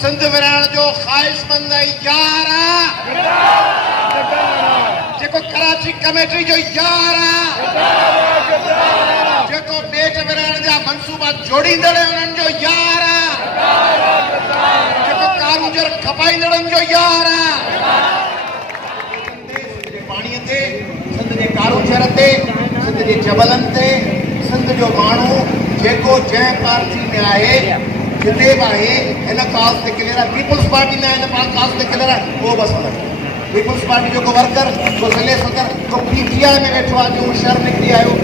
सिंध विरण जो ख़्वाहिशमंद यार जेको कराची कमेटी जो यार जेको बेट विरण जा मंसूबा जोड़ींदड़ उन्हनि जो यार जेको कारूंजर खपाईंदड़नि जो यार पाणीअ ते सिंध जे कारूंजर ते सिंध जे जबलनि ते सिंध जो माण्हू जेको जंहिं पार्टी में आहे जिते भी आहे हिन काज़ ते क्लियर आहे पीपल्स पार्टी में हिन काज़ ते क्लियर आहे उहो बस पीपल्स पार्टी जो वर्कर को ज़िले सदर को पीटीआई में वेठो आहे जो शर्म निकिरी आयो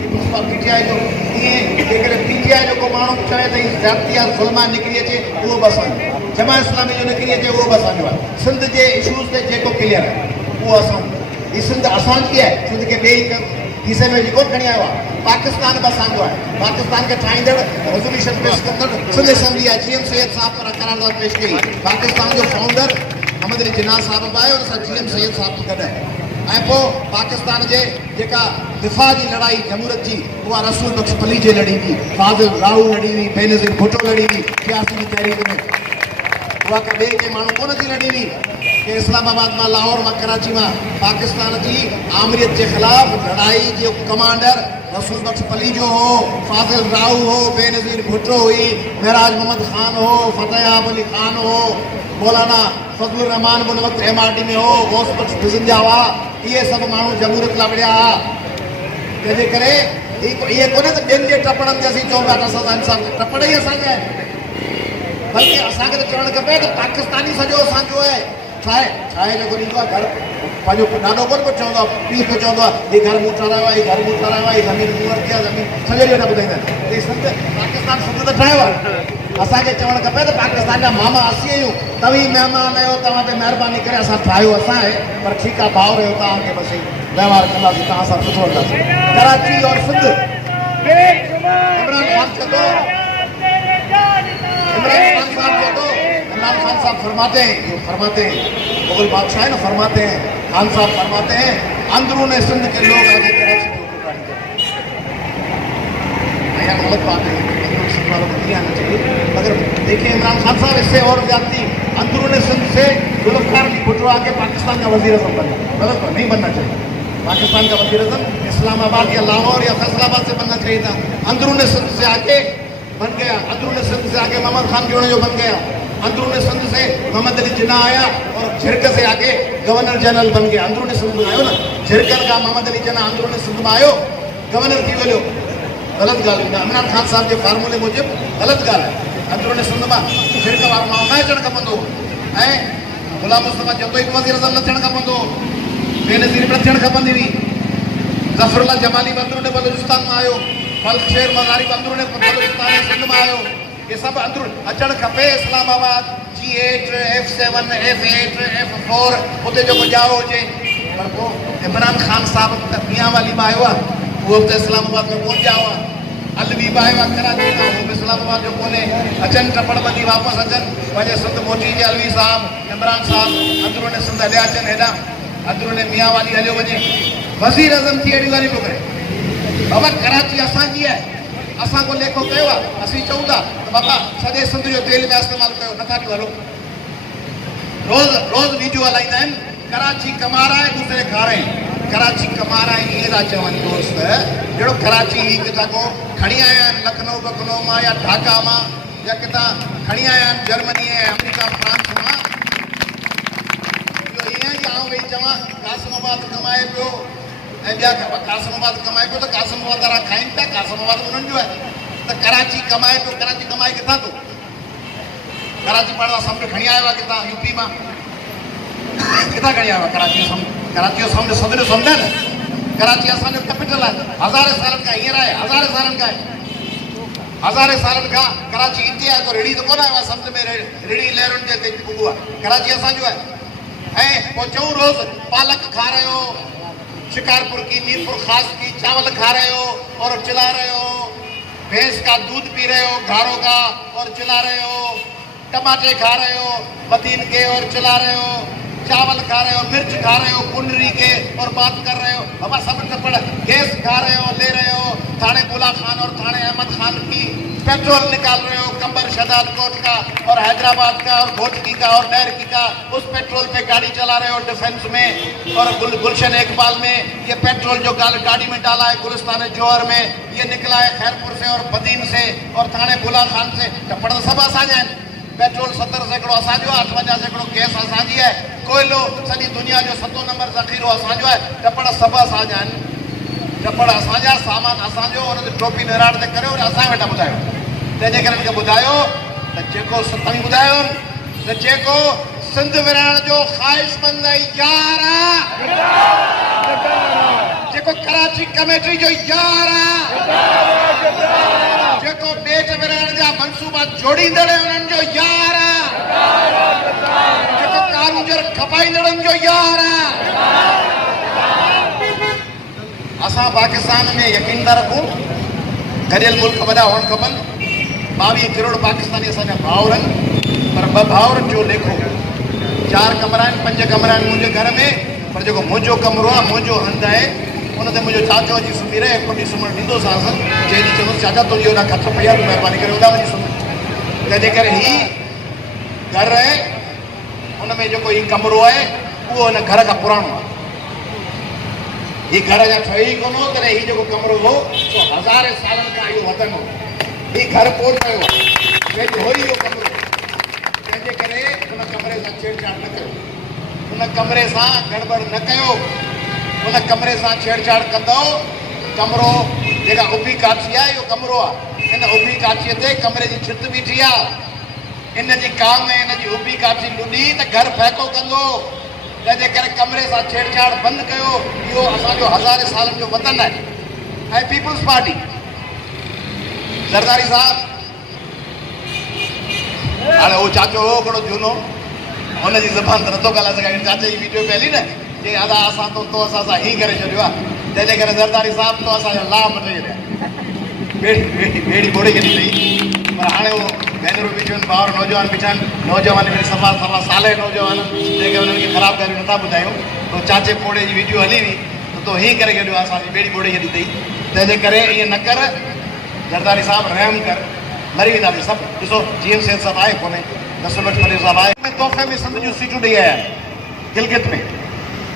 पीपल्स पार्टी पीटीआई जो ईअं जेकॾहिं पीटीआई जो को माण्हू चवे त हीअ ज़्यादती आहे ज़ुल्म निकिरी अचे उहो बि असांजो जमा इस्लामी जो निकिरी अचे उहो बि असांजो आहे सिंध जे इशूज़ ते जेको क्लियर आहे उहो असांजो हीअ सिंध असांजी आहे सिंध खे ॿिए हिसे में कोन खणी आयो आहे पाकिस्तान बि असांजो आहे पाकिस्तान खे ठाहींदड़ रेज़ोल्यूशन पेश कंदड़ सिंध असेंबली आहे GM सैयद साहब पर करारदाद पेश कई पाकिस्तान जो फाउंडर अहमद अली जिन्ना साहब बि आयो हुन सां GM सैयद साहब बि गॾु आहे ऐं पोइ पाकिस्तान जे जेका दिफ़ा जी लड़ाई जमहूरियत जी उहा रसूल बख्श पली जे लड़ी हुई फाज़िल राहू लड़ी हुई बेनज़ीर भुट्टो लड़ी हुई सियासी जी तहरीक में उहा का ॿिए के माण्हू कोन थी लड़ी हुई कि इस्लामाबाद में लाहौर में कराची में पाकिस्तान की आमरीत के खिलाफ लड़ाई जो कमांडर रसूल बख्श पली जो हो फाजिल राहू हो बेनज़ीर भुट्टो हुई महराज मोहम्मद खान हो फतेहाब अली खान हो मौलाना फजलुर रहमान उन वक्त MRD में हो गौस बख्श बिजंजा हुआ ये सब माण्हू जमहूरियत लाइ विढ़िया हुआ तंहिंजे करे इहे कोन्हे त ॿियनि जे टपड़नि ते असीं चऊं पिया त असां इंसाफ़ टपड़ ई असांजा आहिनि बल्कि असांखे त चवणु खपे त पाकिस्तानी सॼो असांजो आहे छा आहे जेको ॾींदो आहे घर पंहिंजो ॾाढो कोन पियो चवंदो आहे पीउ पियो चवंदो आहे हीउ घर मूं ठारायो आहे हीउ घर मूं ठारायो आहे हीउ ज़मीन मूं वरिती आहे ज़मीन सॼो ॾींहुं न ॿुधाईंदा आहिनि हीउ सिंध पाकिस्तान सिंध त ठाहियो आहे असांखे चवणु खपे त पाकिस्तान जा मामा असी आहियूं तव्हीं महिमान आहियो तव्हां ते महिरबानी करे असां ठाहियो असां आहे पर ठीकु आहे भाउ रहियो तव्हांखे बसि व्यवहार कंदासीं तव्हां सां सुठो हलंदासीं कराची और सिंध इमरान खान चवंदो इमरान खान साहब फरमाते हैं मुगल बादशाह है ना फरमाते हैं खान साहब फरमाते हैं अंदरून सिंध के लोग आगे कराची में उठानी चाहिए गलत बात है सिंध वालों को नहीं आना चाहिए मगर देखिए इमरान खान साहब इससे और ज्यादा अंदरून सिंध से जुल्फ़िकार अली भुट्टो आके पाकिस्तान का वज़ीर आज़म बनना गलत नहीं बनना चाहिए पाकिस्तान का वज़ीर आज़म इस्लामाबाद या लाहौर या फैसलाबाद से बनना चाहिए था अंदरून सिंध से आके बन गया अंदरून सिंध से आके मोहम्मद खान जोड़े जो बन गया अंदरून सिंध से मोहम्मद अली जिन्ना आया और झिरक से आके गवर्नर जनरल बन गया अंदरून सिंध में आयो ना झिरकन का मोहम्मद अली जिन्ना अंदरून सिंध में आयो गवर्नर थी वियो गलत ॻाल्हि इमरान खान साहब के फार्मूले मूजिब गलत ॻाल्हि है अंदरून सिंध में झिरक वारो माण्हू न अचणु खपंदो ऐं गुलाम मुस्तफ़ा जदोई वज़ीर आज़म न थियणु खपंदो बेनज़ीर न थियणु खपंदी हुई ज़फ़रुल्लाह जमाली अंदरून बलूचिस्तान में आयो बल्ख शेर मज़ारी अंदरून बलूचिस्तान सिंध में आयो ये सब अंदर अचणु खपे Islamabad G8 F7 F8 F4 उते जो जाओ हुजे पर पोइ इमरान खान साहब त मियां वाली में आयो आहे उहो त इस्लामाबाद में पहुचा हुआ अलवी बि आयो आहे कराची खां उहो बि इस्लामाबाद जो कोन्हे अचनि टपड़ ॿधी वापसि अचनि पंहिंजे सिंध मोटी जे अलवी साहब इमरान साहब अंदरून सिंध हलिया अचनि हेॾा अंदरून मियां वाली हलियो वञे वज़ीर आज़म थी अहिड़ी ॻाल्हियूं पियो करे बाबा कराची असांजी आहे असां को लेखो कयो आहे असीं चऊं था त बाबा सॼे सिंध जो तेल में इस्तेमालु कयो नथा ॾियो हलो रोज़ वीडियो हलाईंदा आहिनि कराची कमारा है दूसरे खारे कराची कमारा है ये था चवनि दोस्त जहिड़ो कराची किथां को खणी आया आहिनि लखनऊ मां या ढाका मां या किथां खणी आया आहिनि जर्मनी ऐं अमेरिका फ्रांस मां इहो ईअं ई आउं वेही चवां कासिमाबाद कमाए पियो ऐं ॿिया कासिमाबाद कमाए पियो त कासिमाबाद वारा खाइनि था कासिमाबाद उन्हनि जो आहे त कराची कमाए पियो कराची कमाए किथां थो कराची पाण समुंड खणी आयो आहे किथां यूपी मां किथां खणी आयो आहे कराची जो समुंड सदर समुंड आहे न कराची असांजो कैपिटल आहे हज़ारे सालनि खां हींअर आहे हज़ारे सालनि खां कराची हिते आहे त रिड़ी त कोन आयो आहे समुंड में रिड़ी लहरुनि जे ते पुॻो आहे कराची असांजो आहे ऐं पोइ चऊं रोज़ पालक खा रहे हो शिकारपुर की मीरपुर खास की चावल खा रहे हो और चिल्ला रहे हो भैंस का दूध पी रहे हो घारों का और चिल्ला रहे हो टमाटे खा रहे हो मदीन के और चिल्ला रहे हो चावल खा रहे हो, मिर्च खा रहे हो कुंडरी के और बात कर रहे हो, बाबा सब टपड़ गैस खा रहे हो, ले रहे हो, थाने बुला खान और थाने अहमद खान की पेट्रोल निकाल रहे हो, कंबर शदाद कोट का और हैदराबाद का और घोटकी का और डैरकी का, उस पेट्रोल पे गाड़ी चला रहे हो डिफेंस में। और गुलशन इकबाल में ये पेट्रोल जो गाड़ी में डाला है गुलिस्तान जौहर में, ये निकला है खैरपुर से और बदीन से और थाने बुला खान से। टपड़ सब असांजा आहिनि। पेट्रोल 70 सैकड़ो असांजो आहे, 58 सैकड़ो गैस असांजी आहे, कोयलो सॼी दुनिया जो 7 नंबर ज़ख़ीरो असांजो आहे। टपड़ सभु असांजा आहिनि। टपड़ असांजा, सामान असांजो, हुन ते टोपी निराड़ ते करे और असां वेठा ॿुधायो। तंहिंजे करे मूंखे ॿुधायो त जेको तव्हीं ॿुधायो त जेको सिंध विरहण जो ख़्वाहिशमंद यार आहे, जेको कराची कमेटी जो यार आहे, जेको ॿेट विरहण जा मनसूबा जोड़ींदड़ उन्हनि जो यार आहे, जेको कानून खपाईंदड़नि जो यार आहे। असां पाकिस्तान में यकीन था रखूं, गॾियल मुल्क वॾा हुअणु खपनि। 22 करोड़ पाकिस्तानी असांजा भाउर आहिनि, पर 2 भाउरनि जो लेखो 4 कमरा आहिनि, 5 कमरा आहिनि मुंहिंजे घर में, पर जेको मुंहिंजो कमरो आहे, मुंहिंजो हंधु आहे, उन ते मुंहिंजो चाचो अची सुम्ही रहे। हिकु ॾींहुं सुम्हणु ॾींदोसांसि, जंहिं ॾींहुं चवंदुसि चाचा तुंहिंजी होॾां खत पई आहे, तूं महिरबानी करे होॾां वञी सुम्ह। तंहिंजे करे ही घरु आहे, हुन में जेको ही कमरो आहे उहो हिन घर खां पुराणो आहे। ही घर जा ठही ई कोन हो, तॾहिं ही जेको कमरो हो सो हज़ारे सालनि खां इहो वतन हो। ही घर पोइ ठहियो आहे, वेठो हो ई इहो कमरो। तंहिंजे करे हुन कमरे सां छेड़छाड़ न कयो, हुन कमरे सां गड़बड़ न कयो। हुन कमरे सां छेड़छाड़ कंदो, कमरो जेका उभी काठी आहे इहो कमरो आहे, हिन उभी काठीअ ते कमरे जी छित बीठी आहे। इन जी काम में इन जी उभी काठी लुॾी त घर फैको कंदो। तंहिंजे करे कमरे सां छेड़छाड़ बंदि कयो। इहो असांजो हज़ारे सालनि जो वतन आहे। ऐं पीपुल्स पार्टी ज़रदारी साहब, हाणे उहो चाचो हो हिकिड़ो झूनो, हुनजी ज़बान त नथो ॻाल्हाए सघां। चाचे जी वीडियो पई हली न, जे अदा असां तो असां सां हीअं करे छॾियो आहे। तंहिंजे करे ज़रदारी साहब तो असांजा लाह मटे छॾिया, ॿेड़ी ॿोड़ी छॾी अथई। पर हाणे उहो भेनरूं बीठियूं आहिनि, भाउर नौजवान बीठा आहिनि, नौजवान में सफ़ा साले नौजवान, जेके हुननि खे ख़राबु ॻाल्हियूं नथा ॿुधायूं। तो चाचे पोड़े जी वीडियो हली हुई त तो हीअं करे छॾियो आहे, असांजी ॿेड़ी ॿोड़ी छॾी अथई। तंहिंजे करे ईअं न कर ज़रदारी साहब, रहम कर, मरी वेंदासीं सभु। ॾिसो जीएम सेठ साहब आहे कोन्हे, नसरुल फरीद साहब आहे, में तोहफ़े में सिंध जूं सीटूं ॾेई आया आहिनि गिलगित में।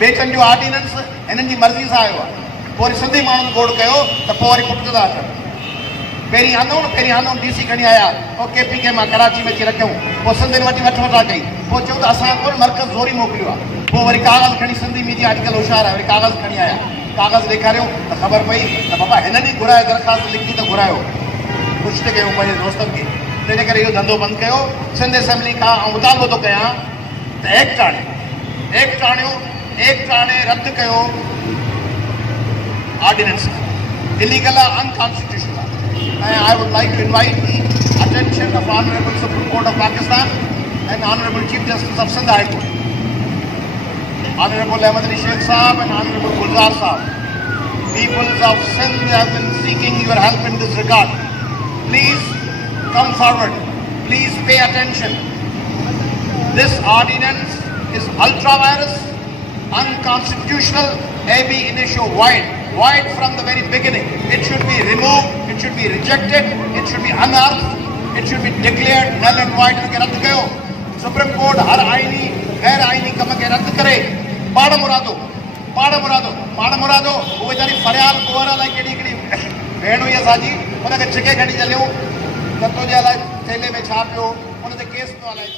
ॿिए जो ऑर्डिनेंस हिननि जी मर्ज़ी सां आयो आहे। पोइ वरी सिंधी माण्हुनि गोड़ कयो त पोइ वरी पुठिते था अचनि। पहिरीं आंदो DC खणी आया, पोइ KPK मां कराची में अची रखियऊं, पोइ सिंधियुनि वटि वठ वठा कई, पोइ चऊं त असां कोन मर्कज़ ज़ोरी मोकिलियो आहे। पोइ वरी कागज़ खणी, सिंधी मीडिया अॼुकल्ह होशियारु आहे, वरी कागज़ खणी आया, कागज़ ॾेखारियो त ख़बर पई त बाबा हिननि ई घुराए दरख़्वास्त लिखी त घुरायो, कुझु त कयूं पंहिंजे दोस्तनि खे। तंहिंजे करे इहो धंधो बंदि कयो। सिंध असेंबली खां मुतालबो थो कयां त एक्ट आणे रद्द कयो ऑर्डिनेंस, इलीगल आहे, अनकॉन्स्टिट्यूशनल आहे। I would like to invite the attention of Honorable Supreme Court of Pakistan and Honorable Chief Justice of Sindh High Court, Honorable Ahmad Ali Sheikh Sahab and Honorable Gulzar Sahab. Peoples of Sindh have been seeking your help in this regard. Please come forward. Please pay attention. This ordinance is ultra-virus, unconstitutional, ab initio void from the very beginning. It should be removed, it should be rejected, it should be unearthed, it should be declared null and void. के रद्द कयो। Supreme court हर आईनी गैर आईनी कम के रद्द करे। पाड़ मुरादो वो बेचारी फरियाद कुंवर लाइ केॾी भेण हुई असांजी, हुनखे छिके खणी चलियो, त तुंहिंजे अलाए थेले में छा पियो, हुन ते केस पियो हलाए।